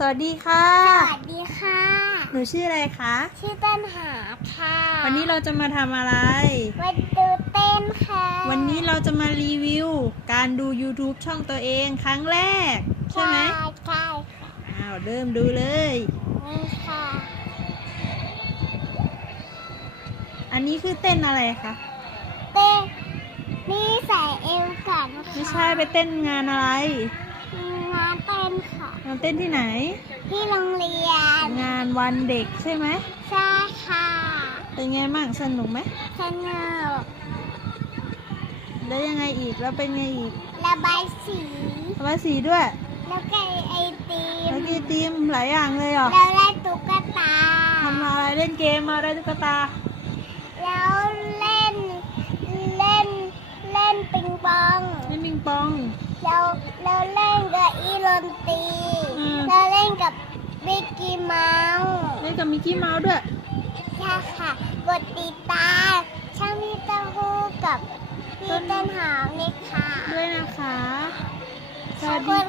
สวัสดีค่ะ สวัสดีค่ะ หนูชื่ออะไรคะ ชื่อต้นหาค่ะ วันนี้เราจะมาทำอะไร วันดูเต้นค่ะ วันนี้เราจะมารีวิว การดู YouTube ช่องตัวเองครั้งแรก ใช่ไหมใช่ใช่อ้าวเริ่มดูเลยนี่ค่ะ อันนี้คือเต้นอะไรคะ เต้นนี่ใส่เอวก่อนค่ะ ไม่ใช่ไปเต้นงานอะไรงานเต้น ค่ะ งานเต้นที่ไหน ที่โรงเรียน งานวันเด็กใช่ไหมใช่ค่ะ เป็นไงบ้างสนุกไหมสนุกแล้วยังไงอีกแล้วเป็นไงอีกระบายสีระบายสีด้วย แล้วก็ไอติมแล้วกีทีมหลายอย่างเลยเหรอแล้วได้ตุ๊กตาทำอะไรเล่นเกมมาได้ตุ๊กตา แล้วเล่นเล่นเล่นปิงปองเล่นปิงปอง เราเราเล่นกับอีลอนตีอืม เราเล่นกับบิกกี้เมาส์เล่นกับมิกกี้เมาส์ด้วย ใช่ค่ะกดติดตามช่างพี่เต้าหู้กับพี่ต้นหอมนี่ค่ะด้วยนะคะ สขอวับสคุดีณ